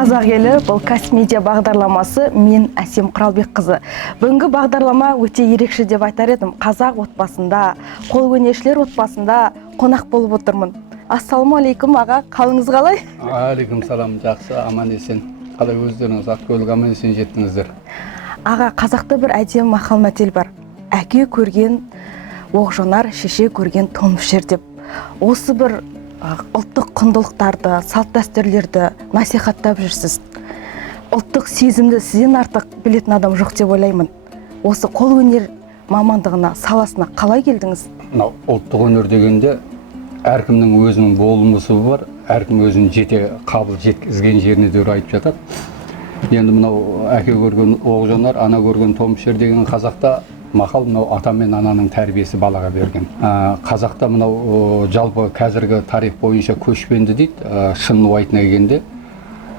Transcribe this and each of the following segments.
Қазақ елі, бұл Касс-медиа бағдарламасы, мен Әсем Құралбекқызы. Бүгінгі бағдарлама өте ерекше деп айтар едім. Қазақ отбасында, қолөнершілер отбасында қонақ болып отырмын. Ассалаумағалейкум аға, қалыңыз қалай? Алейкум салам, жақсы, аман есен. Қалай өздеріңіз ат-көлік аман есен жеттіңіздер? Аға, қазақта бір әдемі мақал-мәтел бар. Әке көрген оқ жонар, шеше көрген тон пішер деп. Осы бір ұлттық құндылықтарды, салт дәстүрлерді насихаттап жүрсіз. Ұлттық сезімді сізден артық білетін адам жоқ деп ойлаймын. Осы қолөнер мамандығына, саласына қалай келдіңіз? Ұлттық өнер дегенде әркімнің өзінің болмысы бар, әркім өзінің жете қабыл жеткізген жеріне де айтып жатады. Енді мынау әке көрген оқ жонар, ана көрген том пішер деген қазақта мақал, мынау ата мен ананың тәрбиесі балаға берген. Қазақта мынау жалпы қазіргі тарих бойынша көшпенді дейді. Шынын айтына келгенде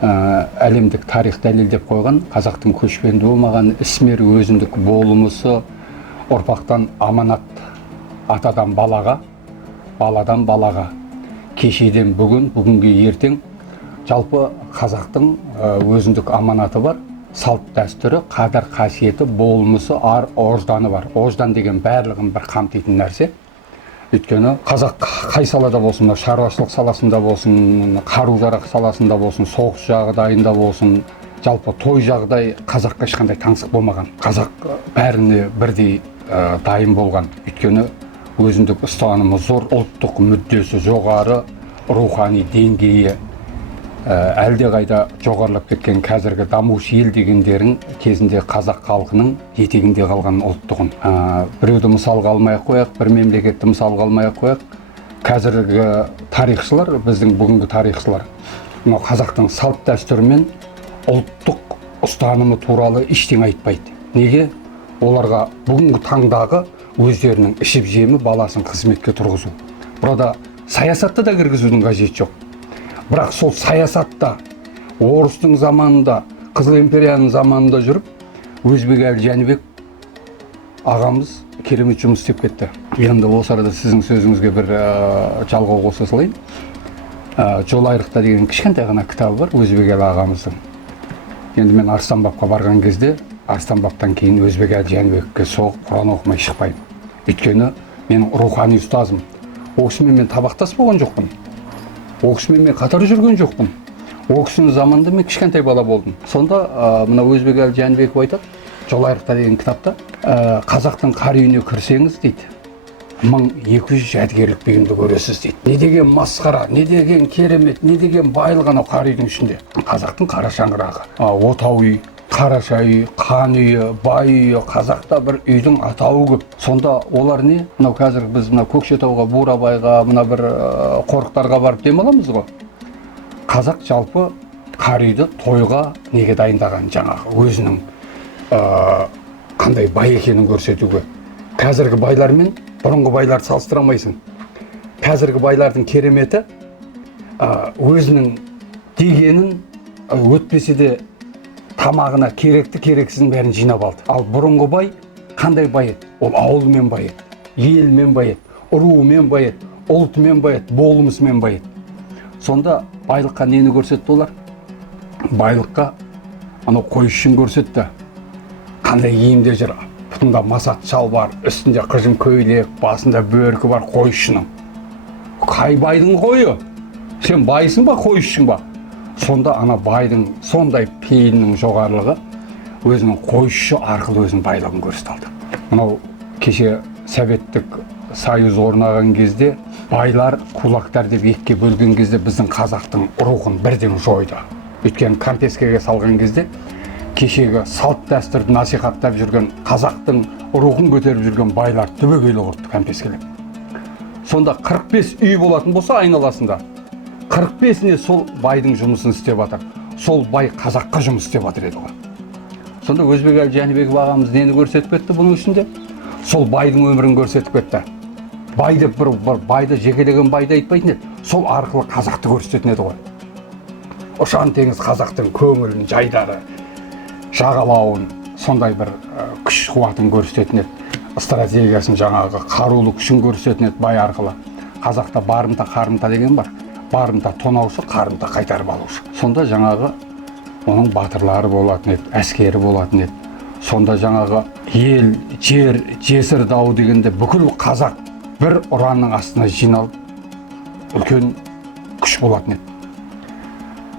әлемдік тарих дәлелдеп қойған, қазақтың көшпенді болмаған, ісмер өзіндік болмысы, ұрпақтан аманат, атадан балаға, баладан балаға, кешеден бүгін, бүгінге ертең. Жалпы қазақтың өзіндік аманаты бар. Салт дәстүрі, қадір қасиеті, болмысы, ожданы бар. Ождан деген барлығын бір қамтитын нәрсе. Өйткені қазақ қай салада болсын, шаруашылық саласында болсын, қару-жарақ саласында болсын, соғыс жағдайында болсын, жалпы той жағдай қазаққа ешқандай таңсық болмаған. Қазақ бәріне бірдей дайын болған. Өйткені өзіндік ұстанымы зор, ұлттық мүддесі жоғары, рухани деңгейі әлде қайда жоғарылап кеткен қазіргі дамушы ел дегендерің кезінде қазақ халқының етегінде қалған ұлттығын. Біреуді мысалға алмай-ақ қояйық, бір мемлекетті мысалға алмай-ақ қояйық. Қазіргі тарихшылар, біздің бүгінгі тарихшылар, қазақтың салт дәстүрі мен ұлттық ұстанымы туралы ештеңе айтпайды. Неге? Оларға бүгінгі таңдағы өздерінің ішіп жемі баласын қызметке тұрғызу. Burada саясатты да кіргізудің қажеті жоқ. Бірақ сол саясатта орыстың заманында, Қызыл империяның заманында жүріп, Өзбекәлі Жәнібек ағамыз керемет жұмыс істеп кетті. Енді осы арада сіздің сөзіңізге бір жалғау қоса салайын. Жолайрықта деген кішкентай ғана кітабы бар Өзбекәлі ағамыздың. Енді мен Арыстанбабқа барған кезде, Арыстанбабтан кейін Өзбекәлі Жәнібекке соғып, Құран оқымай шықпаймын. Өйткені мен рухани ұстазым. Ол кісімен мен табақтас болған жоқпын. Ол кісімен мен қатар жүрген жоқпын. Ол кісінің заманында мен кішкентай бала болдым. Сонда мына Өзбекәлі Жәнібеков айтады, Жолайрықта деген кітапта, қазақтың қар үйіне кірсеңіз дейді, 1200 жәдігерлік бұйымды көресіз дейді. Не деген масқара, не деген керемет, не деген байлық анау қар үйдің ішінде. Қазақтың қара шаңырағы, отау үй, қараша үй, қан үйі, бай үйі, қазақта бір үйдің атауы көп. Сонда олар не? Мынау қазір біз мына Көкшетауға, Бурабайға, мына бір қорықтарға барып демаламыз ғой. Қазақ жалпы қар үйді тойға неге дайындаған, жаңағы өзінің қандай бай екенін көрсетуге. Қазіргі байлармен бұрынғы байларды салыстыра алмайсың. Қазіргі байлардың кереметі өзінің дегенін өтпесе де тамағына керекті керексізін бәрін жинап алды. Ал бұрынғы бай қандай бай еді? Ол ауылымен бай еді, елмен бай еді, руымен бай еді, ұлтымен бай еді, болмысымен бай еді. Сонда байлыққа нені көрсетті олар? Байлыққа анау қой ішін көрсетті. Қандай киімде жүр? Бұтында масат шал бар, үстінде қыжым көйлек, басында бөркі бар қой ішінің. Қай байдың қойы? Сен байсың ба, қой ішің ба? Сонда ана байдың сондай пейілінің жоғарылығы өзінің қойшы арқылы өзінің байлығын көрсетілді. Мынау кеше Советтік Союз орнаған кезде байлар кулактар деп екіге бөлген кезде біздің қазақтың рухын бірден жойды. Өйткені Кампескеге салған кезде кешегі салт дәстүрді насихаттап жүрген қазақтың рухын көтеріп жүрген байлар түбегейлі құртты Кампескелеп. Сонда 45 үй болатын болса айналасында 45-іне сол байдың жұмысын істеп жатыр. Сол бай қазаққа жұмыс істеп жатыр еді ғой. Сонда Өзбекәлі Жәнібеков ағамыз нені көрсетіп кетті бұның ішінде? Сол байдың өмірін көрсетіп кетті. Байды бір байды жекелеген байды айтпайтын еді. Сол арқылы қазақты көрсететін еді ғой. Ұшан теңіз қазақтың көңілін, жайдары, жағалауын, сондай бір күш қуатын көрсететін еді. Стратегиясын жаңағы қарулы күшін көрсететін еді бай арқылы. Қазақта барымта, қарымта деген бар. Барымта тонаушы, қарымта қайтарып алушы. Сонда жаңағы оның батырлары болатын еді, әскері болатын еді. Сонда жаңағы ел, жер, жесір дауы дегенде бүкіл қазақ бір ұранның астына жиналып үлкен күш болатын еді.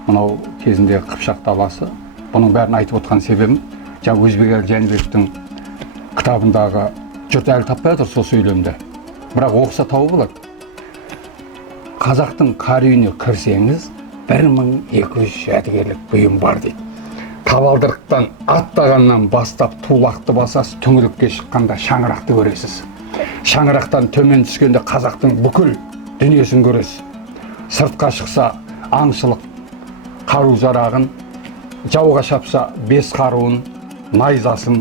Мынау кезінде Қыпшақ даласы, бұның бәрін айтып отқан себебім, жаңа Өзбекәлі Жәнібектің кітабындағы жұрт әлі таппай отыр сол сөйлемді. Бірақ оқыса тауып болады. Қазақтың қар үйіне кірсеңіз, 1200 жәдігерлік бұйым бар дейді. Табалдырықтан аттағаннан бастап тулақты басасыз, түңілікке шыққанда шаңырақты көресіз. Шаңырақтан төмен түскенде қазақтың бүкіл дүниесін көресіз. Сыртқа шықса аңшылық қару жарағын, жауға шапса 5 қаруын, найзасын,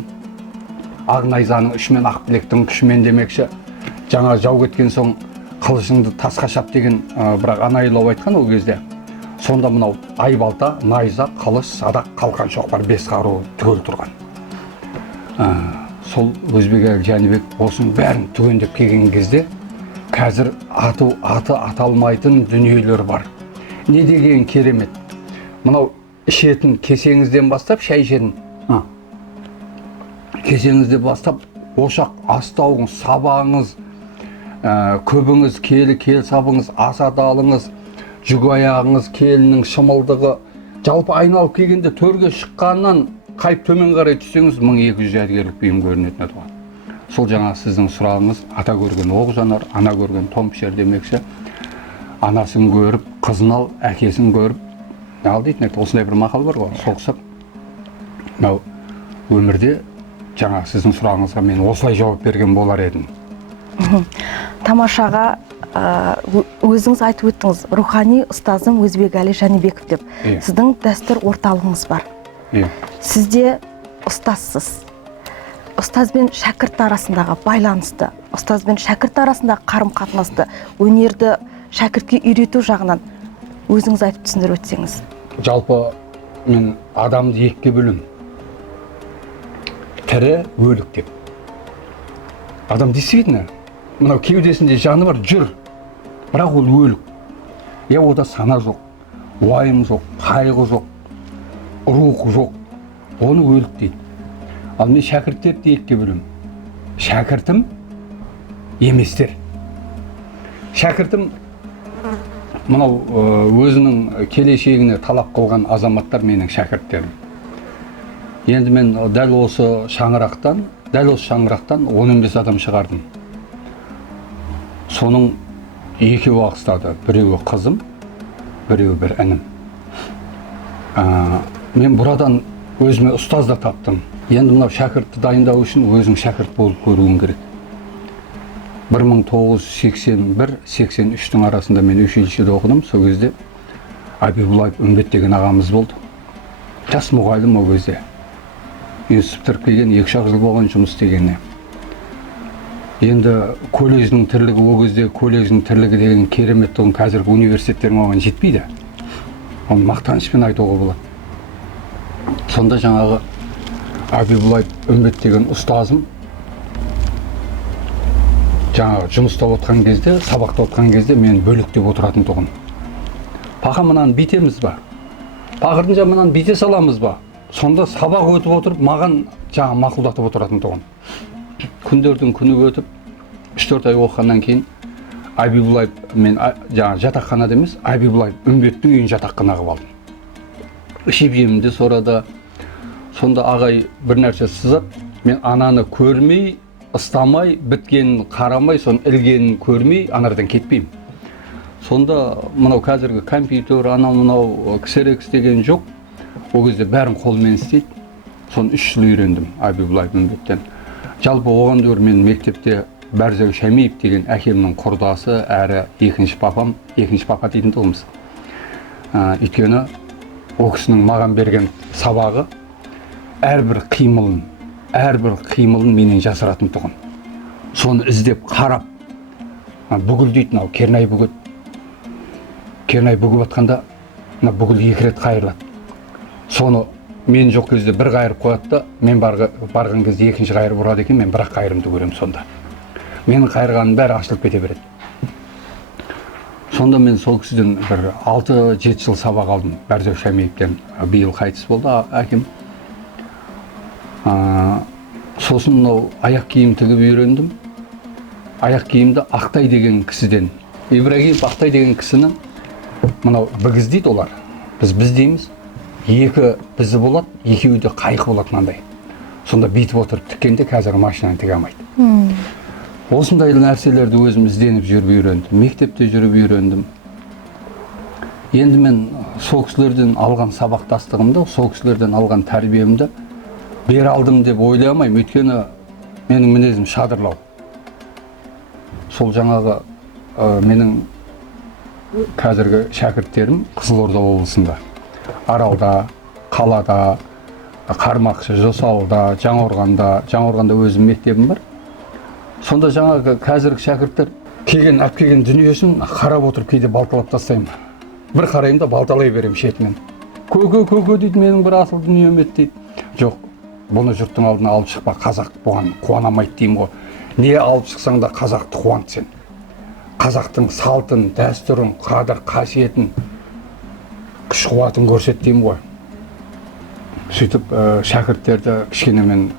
ақ найзаның ұшымен, ақ білектің күшімен демекші. Жаңа жау кеткен соң қылышыңды тасқа шап деген бірақ анайылау айтқан ол кезде. Сонда мынау айбалта, найза, қылыш, садақ, қалқан шоқпар 5 қару түгел тұрған. Сол Өзбекәлі Жәнібек осының бәрін түгендеп келген кезде қазір аты аталмайтын дүниелер бар. Не деген керемет. Мынау ішетін кесеңізден бастап, шай ішетін кесеңізден бастап, ошақ астауыңыз, сабағыңыз, көбіңіз, кел сабыңыз, асадалыңыз, жүк аяғыңыз, келінің шымылдығы, жалпы айналып келгенде төрге шыққаннан қайып төмен қарай түссеңіз 1200 жәдігерлік бұйым көрінетін еді. Сол жаңа сіздің сұрағыңыз, ата көрген оқ жанар, ана көрген том пішер демекші. Анасын көріп, қызын ал, әкесін көріп, ал дейтін еді. Осындай бір мақал бар ғой, соғысып. Өмірде жаңа сіздің сұрағыңызға мен осылай жауап берген болар едім. Тамашаға өзіңіз айтып өттіңіз, рухани ұстазым Өзбекәлі Жәнібеков деп. Сіздің дәстүр орталығыңыз бар. Сізде ұстазсыз. Ұстаз бен шәкірт арасындағы байланысты, ұстаз бен шәкірт арасындағы қарым-қатынасты, өнерді шәкіртке үйрету жағынан өзіңіз айтып түсіндіріп өтсеңіз. Жалпы мен адамды екіге бөлем. Тірі, өлік деп. Адам действительно, мынау кеудесінде жаны бар, жүр. Бірақ ол өлік. Ода сана жоқ, уайым жоқ, қайғы жоқ, рух жоқ. Оны өлік дейді. Ал мен шәкірттерді екіге бөлем. Шәкіртім, еместер. Шәкіртім мынау өзінің келешегіне талап қылған азаматтар менің шәкірттерім. Енді мен дәл осы шаңырақтан 15 адам шығардым. Соның екеуі ағыстады. Біреуі қызым, біреуі бір інім. Мен бұрадан өзіме ұстаз да таптым. Енді мынау шәкіртті дайындау үшін өзің шәкірт болып көруің керек. 1981-83-тің арасында мен училищеде оқыдым. Сол кезде Абибулаев Үмбет деген ағамыз болды. Жас мұғалім ол кезде. Институт бітіріп келген, 2-3 жыл болған жұмыс істегеніне. Енді колледждің тірлігі ол кезде, колледждің тірлігі деген керемет тұғын қазіргі университеттерің оған жетпейді. Оны мақтанышпен айтуға болады. Сонда жаңағы Абибулаев Үмбет деген ұстазым жаңағы жұмыста отқан кезде, сабақта отқан кезде мен бөліктеп отыратын тұғын. Пақа мынаны битеміз ба? Пақырдың мынаны бите саламыз ба? Сонда сабақ өтіп отырып, маған жаңа мақұлдатып отыратын тұғын. Күндердің күні өтіп, 3-4 ай оқығаннан кейін Абибулаев, мен жаңа жатақханада емес, Абибулаев Үмбеттің үйін жатақхана қылып алдым. Ішіп жемімді сорада. Сонда ағай бір нәрсе сызып, мен ананы көрмей, ыстамай, біткенін қарамай, сон ілгенін көрмей, анардан кетпеймін. Сонда мынау қазіргі компьютер, мынау ксерекс деген жоқ. Ол кезде бәрін қолмен істейді. Сон 3 жыл үйрендім Абибулаев Үмбеттен. Жалпы оған дөр мен мектепте Бәрзәу Шәмиев деген әкемнің құрдасы, әрі екінші папа дейтін тұғымыз. Өйткені ол кісінің маған берген сабағы әрбір қимылын менен жасыратын тұғын. Соны іздеп қарап, бүгіл дейтін ау, кернай бүгіт. Кернай бүгіп атқанда, бүгіл 2 рет қайырлады. Соны мен жоқ кезде бір қайырып қояды да, мен барған кезде екінші қайыр бұрады екен, мен бірақ қайырымды көрем сонда. Менің қайырғаным бәрі ашылып кете береді. Сонда мен сол кісіден бір 6-7 жыл сабақ алдым, Бәрзау Шәмеевтен. Биыл қайтыс болды әкем. Сосын мынау аяқ киім тігіп үйрендім. Аяқ киімді Ақтай деген кісіден. Ибрагимов Ақтай деген кісінің мынау бігіз дейді олар. Біз дейміз. Екі бізі болады, екеуі де қайқы болады мынандай. Сонда бүйтіп отырып тіккенде қазір машинаны тіге алмайды. Осындай нәрселерді өзім ізденіп жүріп үйрендім. Мектепте жүріп үйрендім. Енді мен сол кісілерден алған сабақтастығымды, сол кісілерден алған тәрбиемді бере алдым деп ойламаймын. Өйткені менің мінезім шадырлау. Сол жаңағы менің қазіргі шәкірттерім Қызылорда облысында, Аралда, қалада, Қармақшы, Жосалда, Жаңақорғанда өзім мектебім бар. Сонда жаңағы қазіргі шәкірттер алып келген дүниесін қарап отырып кейде балталап тастаймын. Бір қараймын да балталай беремін шетінен. Көке дейді, менің бір асыл дүнием еді дейді. Жоқ, бұны жұрттың алдына алып шықпа, қазақ бұған қуанамайды деймін ғой. Не алып шықсаң да қазақты қуант сен. Қазақтың салтын, дәстүрін, қадір, қасиетін, күш қуатын көрсет деймін ғой. Сөйтіп шәкірттерді кішкене мен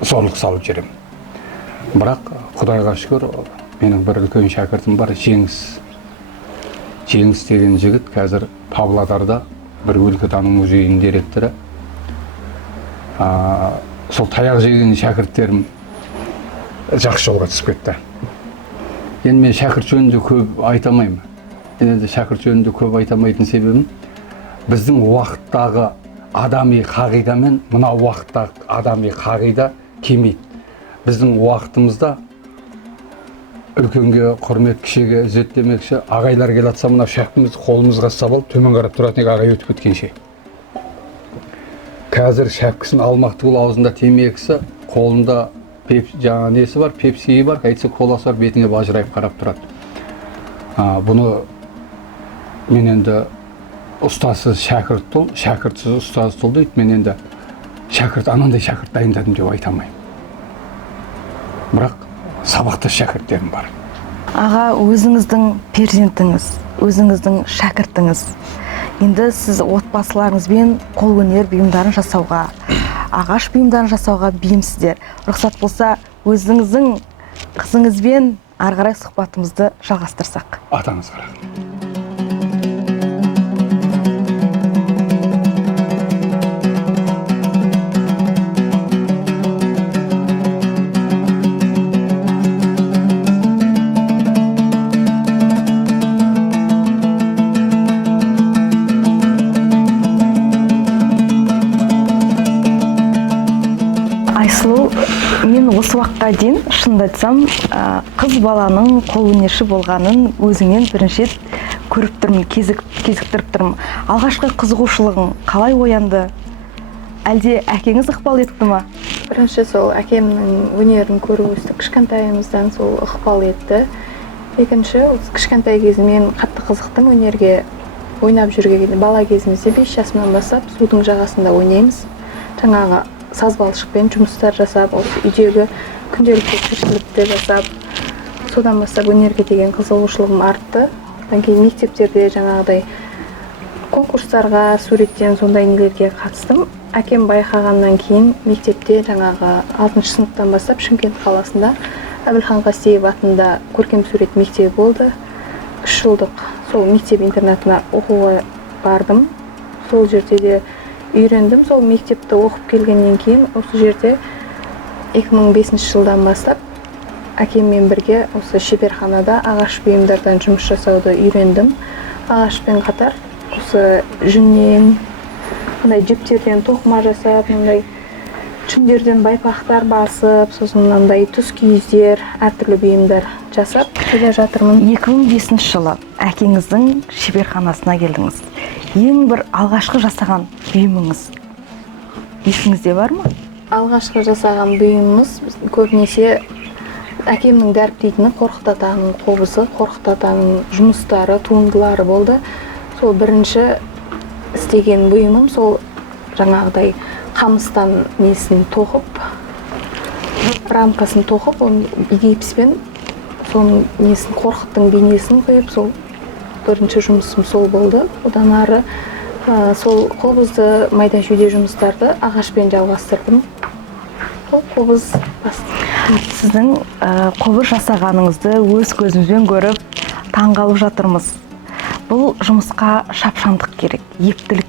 зорлық салып жүремін. Бірақ Құдайға шүкір, менің бір үлкен шәкіртім бар, Жеңіс деген жігіт қазір Павлодарда бір өлкетану музейінің директоры. Сол таяқ жеген шәкірттерім жақсы жолға түсіп кетті. Енді мен шәкірт жөнінде көп айтамаймын. Енді шәкірт жөнінде көп айтамайтын себебім, біздің уақыттағы адами қағида мен мына уақыттағы адами қағида келмейді. Біздің уақытымызда үлкенге құрмет, кішіге ізет демекші, ағайлар келатса мына шәкіртімізді қолымызға ұстап алып төмен қарап тұратын ағай өтіп кеткенше. Қазір шәкіртісін алмақты бұл аузында темекісі, қолында жаңа несі бар, пепсиі бар, қайтса коласы бар, бетіңе бажырайып қарап тұрады. Бұны мен енді ұстазсыз шәкірт тұл, шәкіртсіз ұстаз тұл дейді. Мен енді анандай шәкірт дайындадым деп айтамаймын. Бірақ сабақтас шәкірттерім бар. Аға, өзіңіздің перзентіңіз, өзіңіздің шәкіртіңіз. Енді сіз отбасыларыңызбен қол өнер бұйымдарын жасауға, ағаш бұйымдарын жасауға бейімсіздер. Рұқсат болса, өзіңіздің қызыңызбен ары қарай сұхбатымызды жалғастырсақ. Атаңызға рахмет. Мен осы уақытқа дейін шынымды айтсам, қыз баланың қолөнерші болғанын өзіңнен бірінші көріп тұрмын, кезіктіріп тұрмын. Алғашқы қызығушылығың қалай оянды? Әлде әкеңіз ықпал етті ма? Бірінші сол әкемнің өнерін көру өсті, кішкентайымыздан сол ықпал етті. Екінші, кішкентай кезімнен қатты қызықтым өнерге, ойнап жүрген. Бала кезімізде 5 жасымнан бастап судың жағасында ойнаймыз. Жаңағы сазбалшықпен жұмыстар жасап, осы үйдегі күнделікті тіршілікті жасап, содан бастап өнерге деген қызығушылығым артты. Одан кейін мектептерде жаңағыдай конкурстарға, суреттен сондай нелерге қатыстым. Әкем байқағаннан кейін мектепте жаңағы 6 сыныптан бастап Шымкент қаласында Әбілхан Қастеев атында көркем сурет мектебі болды. 3 жылдық сол мектеп интернатына оқуға бардым. Сол жерде де үйрендім. Сол мектепті оқып келгеннен кейін осы жерде 2005 жылдан бастап әкеммен бірге осы шеберханада ағаш бұйымдардан жұмыс жасауды үйрендім. Ағашпен қатар осы жүннен, мындай жіптерден тоқыма жасап, мындай жүндерден байпақтар басып, сосын мынандай түс киіздер, әртүрлі бұйымдар жасап келе жатырмын. 2005 жылы әкеңіздің шеберханасына келдіңіз. Ең бір алғашқы жасаған бұйымыңыз есіңізде бар ма? Алғашқы жасаған бұйымымыз көбінесе әкемнің дәріптейтіні Қорқыт атаның қобызы, Қорқыт атаның жұмыстары, туындылары болды. Сол бірінші істеген бұйымым сол жаңағыдай қамыстан несін тоқып, рамкасын тоқып, оны гипспен соның несін қорқыттың бейнесін қойып, сол бірінші жұмысым сол болды. Одан ары сол қобызды майда жүйде жұмыстарды ағашпен жалғастырдым. Сол қобыз Сіздің қобыз жасағаныңызды өз көзімізбен көріп таңғалып жатырмыз. Бұл жұмысқа шапшаңдық керек, ептілік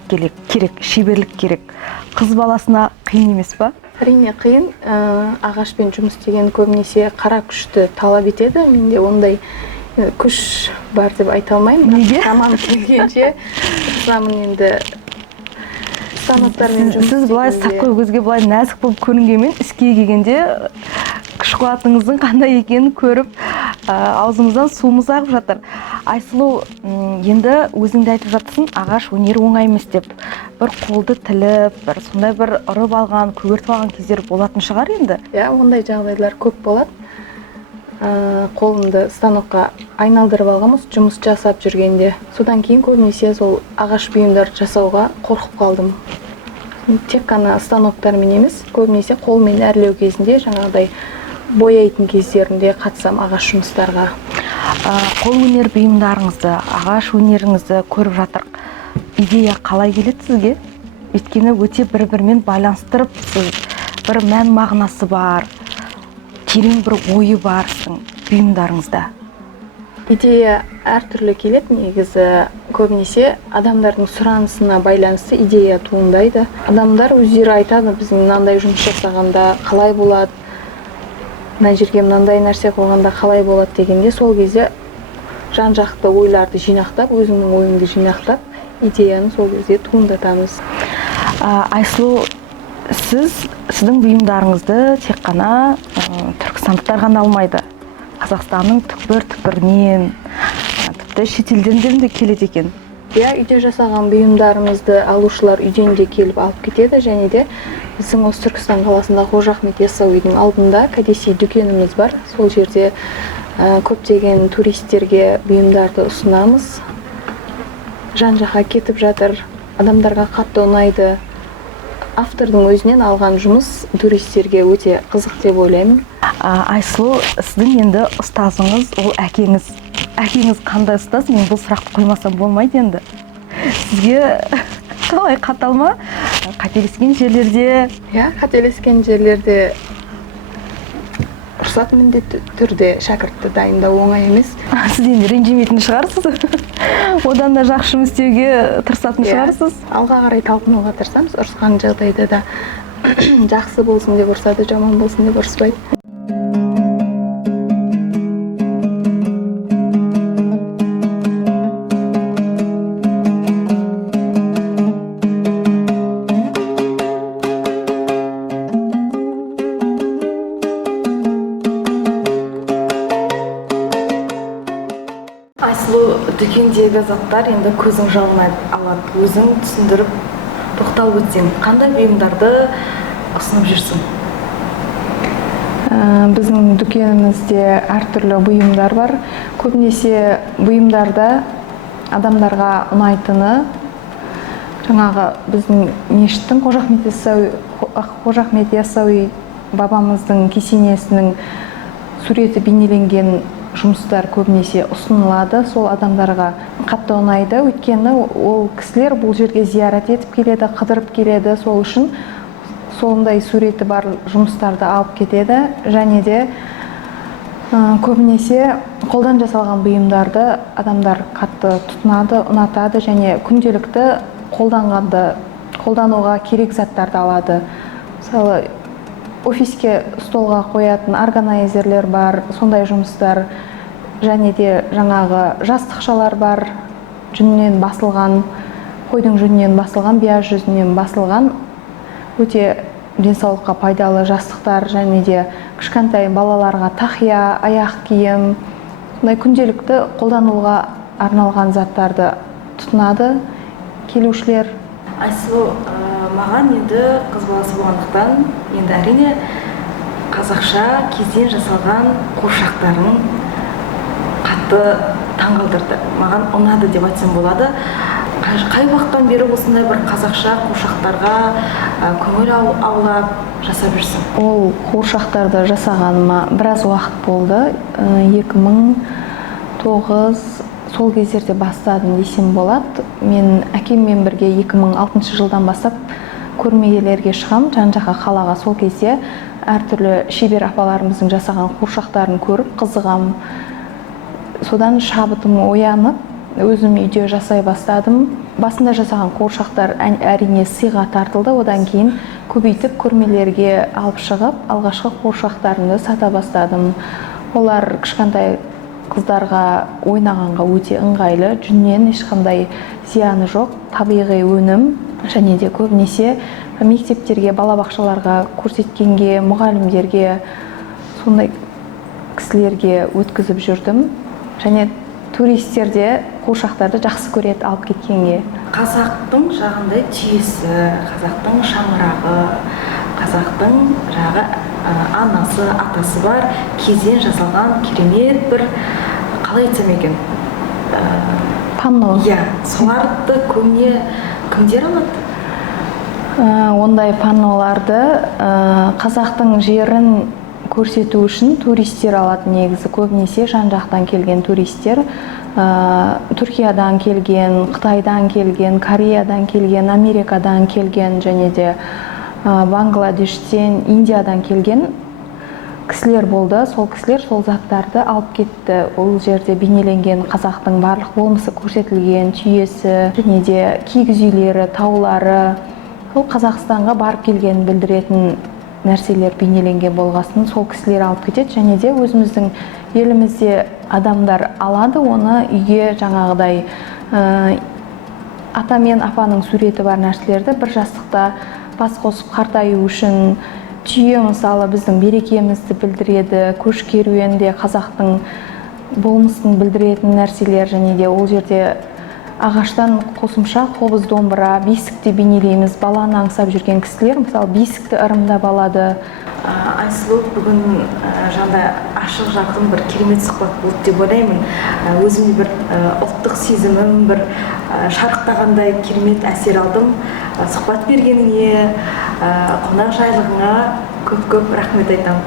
керек, шеберлік керек. Қыз баласына қиын емес па? Әрине қиын. Ағашпен жұмыс деген көбінесе қара күшті талап етеді. Менде ондай күш бар деп айта алмаймын. Неге? Шамам келгенше тырысамын енді станоктармен жұмыс. Сіз былай сыртқы көзге былай нәзік болып көрінгенмен іске келгенде күш қуатыңыздың қандай екенін көріп аузымыздан суымыз ағып жатыр. Айсұлу, енді өзің де айтып жатырсың, ағаш өнері оңай емес деп. Бір қолды тіліп, бір сондай бір ұрып алған, көгертіп алған кездер болатын шығар енді. Иә, ондай жағдайлар көп болады. Қолымды станокқа айналдырып алғанбыз жұмыс жасап жүргенде. Содан кейін көбінесе сол ағаш бұйымдар жасауға қорқып қалдым. Тек қана станоктармен емес, көбінесе қолмен әрлеу кезінде, жаңағыдай бояйтын кездерінде қатысам ағаш жұмыстарға. Қол өнер бұйымдарыңызды, ағаш өнеріңізді көріп жатырық. Идея қалай келеді сізге? Өйткені өте бір-бірімен байланыстырып, бір мән мағынасы бар, терең бір ойы бар сіздің бұйымдарыңызда. Идея әртүрлі келеді, негізі көбінесе адамдардың сұранысына байланысты идея туындайды. Адамдар өздері айтады, біз мынандай жұмыс жасағанда қалай болады, мына жерге мынандай нәрсе қойғанда қалай болады дегенде, сол кезде жан-жақты ойларды жинақтап, өзіңнің ойыңды жинақтап, идеяны сол кезде туындатамыз. Айсұлу, сіздің бұйымдарыңызды тек қана түркістандықтар ғана алмайды. Қазақстанның түкпір-түкпірінен, тіпті шетелден де келеді екен. Иә, үйде жасаған бұйымдарымызды алушылар үйден де келіп алып кетеді, және де біздің осы Түркістан қаласында Қожа Ахмет Яссауидің алдында кәдесый дүкеніміз бар. Сол жерде көптеген туристерге бұйымдарды ұсынамыз. Жан-жаққа кетіп жатыр, адамдарға қатты ұнайды. Автордың өзінен алған жұмыс туристерге өте қызық деп ойлаймын. Айсұлу, сіздің енді ұстазыңыз, ол әкеңіз. Әкеңіз қандай ұстаз? Мен бұл сұрақты қоймасам болмайды енді. Сізге қалай қатал ма? Қателескен жерлерде? Иә, қателескен жерлерде рұқсат міндетті түрде шәкіртті дайындау оңай емес. Сіз енді ренжімейтін шығарсыз. Одан да жақсы жұмыс істеуге тырысатын шығарсыз. Алға қарай талпынуға тырысамыз. Ұрысқан жағдайда да жақсы болсын деп ұрсады, жаман болсын деп ұрыспайды. Айсұлу, дүкендегі заттар енді көзің жалын алады. Өзің түсіндіріп тоқталып өтсең, қандай бұйымдарды ұсынып жүрсің? Біздің дүкенімізде әртүрлі бұйымдар бар. Көбінесе бұйымдарда адамдарға ұнайтыны жаңағы біздің мешіттің Қожа Ахмет Яссауи бабамыздың кесенесінің суреті бейнеленген жұмыстар көбінесе ұсынылады. Сол адамдарға қатты ұнайды. Өйткені ол кісілер бұл жерге зиярат етіп келеді, қыдырып келеді. Сол үшін сондай суреті бар жұмыстарды алып кетеді. Және де көбінесе қолдан жасалған бұйымдарды адамдар қатты тұтынады, ұнатады және күнделікті қолдануға керек заттарды алады. Мысалы, офиске столға қоятын органайзерлер бар, сондай жұмыстар, және де жаңағы жастықшалар бар, жүннен басылған, қойдың жүннен басылған, бия жүзінен басылған, өте денсаулыққа пайдалы жастықтар, және де кішкентай балаларға тақия, аяқ киім, сондай күнделікті қолдануға арналған заттарды тұтынады келушілер. Айсұлу, маған енді қыз баласы болғандықтан, енді әрине қазақша кезден жасалған қуыршақтарын қатты таңғалдырды. Маған ұнады деп айтсам болады. Қай уақыттан бері осындай бір қазақша қуыршақтарға көңіл аулап, жасап жүрсің? Ол қуыршақтарды жасағаныма біраз уақыт болды. 2009 сол кездерде бастадым десем болады. Мен әкеммен бірге 2006 жылдан бастап көрмелерге шығам, жан-жаққа қалаға. Сол кезде әртүрлі шебер апаларымыздың жасаған қуыршақтарын көріп қызығам. Содан шабытым оянып, өзім үйде жасай бастадым. Басында жасаған қуыршақтар әрине сыйға тартылды, одан кейін көбейтіп көрмелерге алып шығып, алғашқы қуыршақтарымды сата бастадым. Олар кішкентай қыздарға ойнағанға өте ыңғайлы, жүннен ешқандай зияны жоқ, табиғи өнім, және де көбінесе мектептерге, балабақшаларға көрсеткенге, мұғалімдерге, сондай кісілерге өткізіп жүрдім. Және туристер де қуыршақтарды жақсы көреді алып кеткенге. Қазақтың жағындай түйесі, қазақтың шаңырағы, қазақтың жағы анасы, атасы бар, кезден жасалған керемет бір, қалай айтсам екен, панно. Иә, соларды көбіне кімдер алады? Ондай панноларды қазақтың жерін көрсету үшін туристер алады негізі. Көбінесе жан-жақтан келген туристер, Түркиядан келген, Қытайдан келген, Кореядан келген, Америкадан келген, және де Бангладештен, Индиядан келген кісілер болды. Сол кісілер сол заттарды алып кетті. Ол жерде бейнеленген қазақтың барлық болмысы көрсетілген, түйесі, және де киіз үйлері, таулары, сол Қазақстанға барып келгенін білдіретін нәрселер бейнеленген болғасын сол кісілер алып кетеді. Және де өзіміздің елімізде адамдар алады, оны үйге жаңағыдай ата мен апаның суреті бар нәрселерді бір жастықта бас қосып қартаю үшін. Түйе мысалы біздің берекемізді білдіреді, көш керуенде қазақтың болмысын білдіретін нәрселер, және де ол жерде ағаштан қосымша қобыз, домбыра, бесікті бейнелейміз. Баланы аңсап жүрген кісілер мысалы бесікті ырымдап алады. Айсұлу, бүгін жанда ашық жарқын бір керемет сұхбат болды деп ойлаймын. Өзімде бір ұлттық сезімім, бір шарықтағандай керемет әсер алдым. Сұхбат бергеніңе, қонақжайлығыңа көп-көп рахмет айтамын.